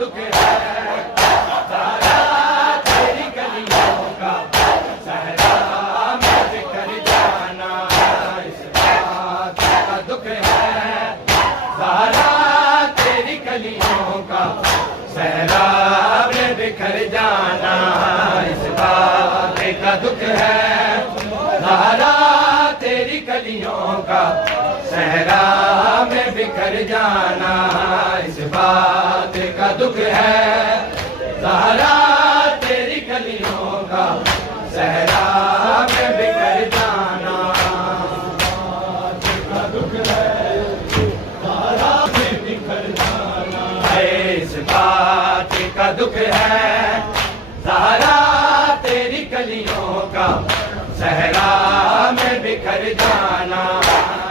दुख है, सहरा तेरी गलियों का, सहरा में बिखर जाना इस बात का दुख है, सहरा तेरी गलियों का, सहरा में बिखर जाना इस बात का दुख है, सहरा तेरी गलियों का, सहरा में बिखर जाना इस बात का दुख है, सहरा तेरी गलियों का, सहरा में बिखर जाना का दुख है, सहरा में बिखर जाना इस बात का दुख है, सहरा तेरी गलियों का, सहरा में बिखर जाना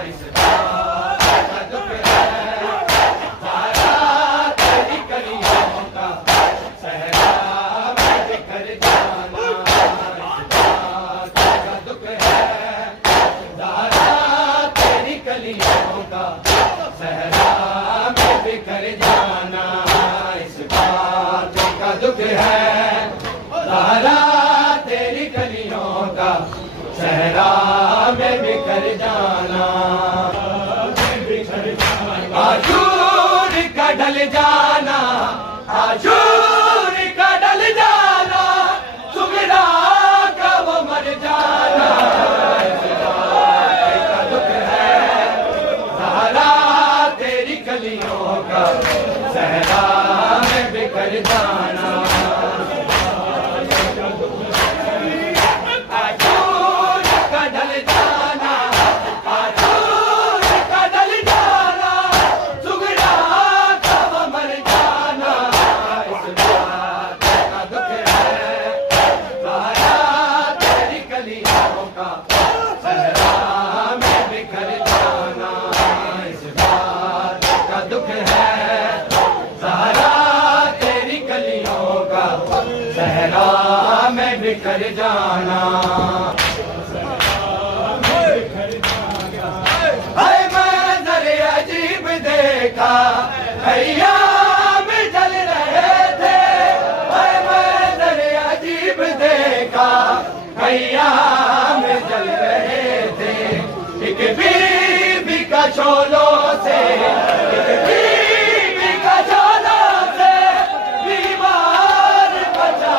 इस बात का दुख है, सहरा तेरी गलियों का, सहरा में बिखर जाना इस बात का दुख है, सहरा तेरी गलियों का, सहरा में बिखर जाना इस बात का दुख है, सहरा तेरी गलियों का, सहरा में बिखर जाना आजूर का ढल जाना, आजूर का ढल जाना, सुगरा का वो मर जाना इस बात का दुख है, सहरा तेरी गलियों का, सहरा में बिखर जाना बिखर जाना है मंजर अजीब देखा, अय्याम जल रहे थे, है मंजर अजीब देखा, अय्याम जल रहे थे, एक बीबी का शोलों से, एक बीबी का शोलों से बीमार बचा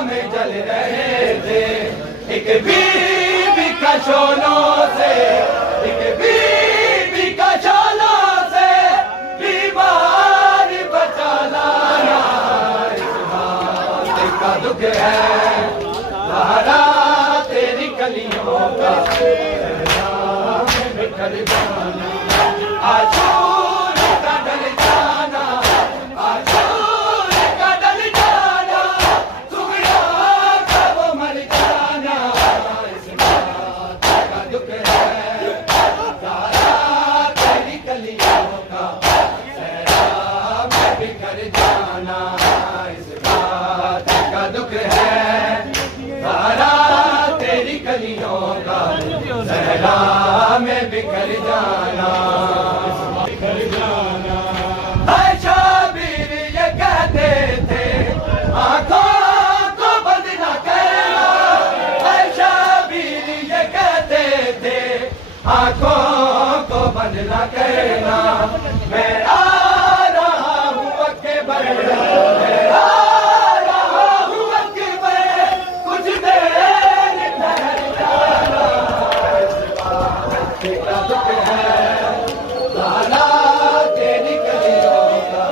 में जल रहे थे, एक बीबी का शोलों से, एक बीबी का शोलों से बीमार बचा लाना इस बात का दुख है, सहरा तेरी गलियों का, सहरा में बिखर जाना आजूर का ढल जाना, आजूर का ढल जाना, सुगरा का वो मर जाना इस बात का दुख है, सहरा तेरी गलियों का, सहरा में बिखर जाना इस बात का दुख है, सहरा तेरी गलियों का, सहरा में बिखर जाना बिखर जाना। शाबिर ये कहते थे आंखों को बंद न करना, शाबिर ये कहते थे आंखों को बंद न करना, मैं आ रहा हूँ अकबर, मैं आ रहा हूँ अकबर, कुछ देर ठहर जाना इस बात का दुख है, सहरा तेरी गलियों का,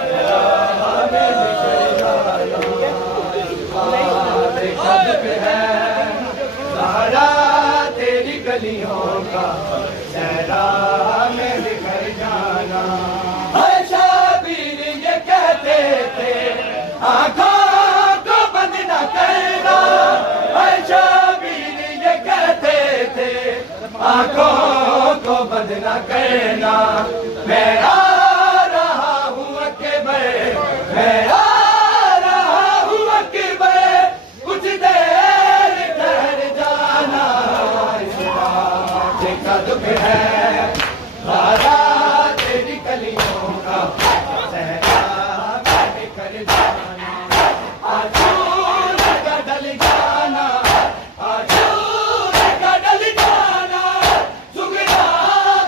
सहरा में बिखर जाना इस बात का दुख है, सहरा तेरी गलियों का, सहरा में बिखर जाना। आंखों को बंद न करना, मैं आ रहा हूँ अकबर, मैं आ रहा हूँ अकबर, कुछ देर ठहर जाना, इस बात का दुख है राजा तेरी कलियों का, सहरा मैं बिखर जाना, आंसू का डल जाना, आंसू का डल जाना, सुगरा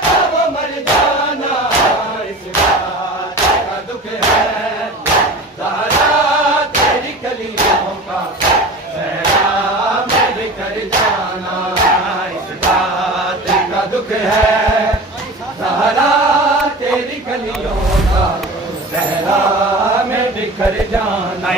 का वो मर जाना, इस बात का दुख है राजा तेरी कलियों का, सहरा मैं बिखर जाना, इस बात का दुख है सहरा तेरी कलियों का, सहरा में बिखर जाना।